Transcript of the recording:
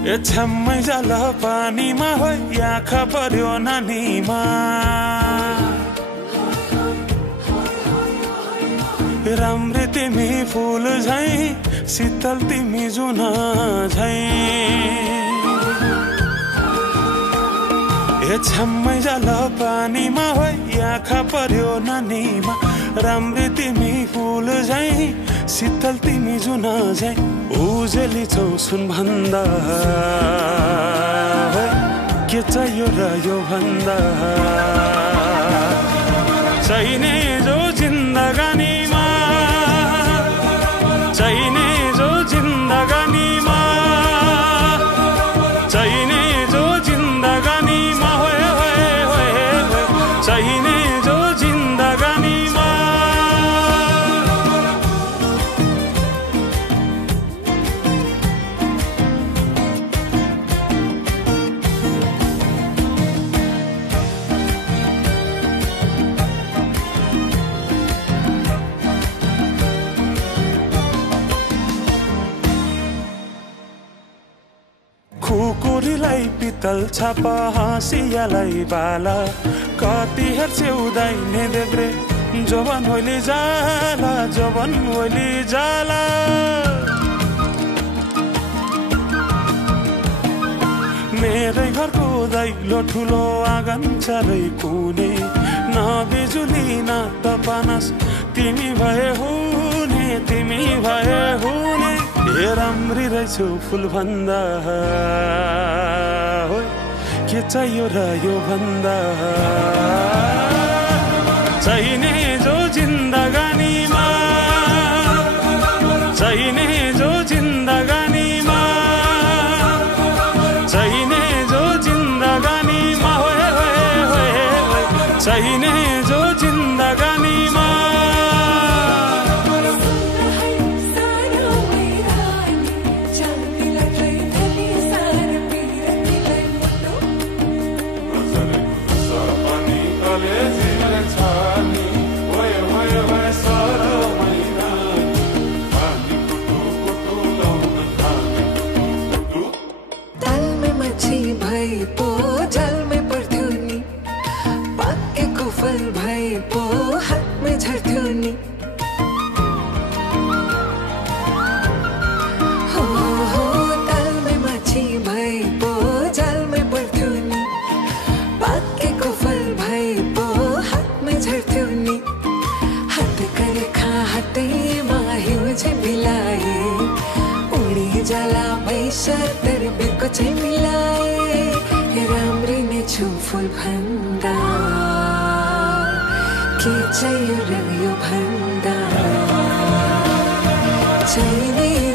ए छम्मै जल पानीमा हो आँखा पर्यो नानीमा राम्री तिमी फूल झै शीतल तिमी जुन झै ए छम्मै जल पानीमा हो आँखा पर्यो नानीमा राम्री तिमी फूल झै शीतल तिमी जुन झै उजेली छौ सुन भन्दा के चाहियो र यो भन्दा चाहिने जो जिन्दगानीमा चाहिने जो जिन्दगानीमा चाहिने जो जिन्दगानीमा होए होए होए चाहिने जो जिन्दगानीमा खुकुरीलाई पितल छापा हाँसियालाई बाला कति हेर्छे उदाइने देब्रे जवान होली जाला जवान होली जाला मेरै घरको दैलो ठुलो आँगन चारै कुने न बिजुली न त पानस तिमी भए हुने तिमी भए हुने ए राम्री रहेछौ फुल भन्दा हो के चाहियो र यो भन्दा चाहिने जो जिन्दगानीमा चाहिने जो जिन्दगानीमा चाहिने जो जिन्दगानीमा होए होए होए चाहिने जो जिन्दगानीमा चाहिँ मिलाए राम्री नै छु फुल भन्दा के चाहियो र यो भन्दा चाहिने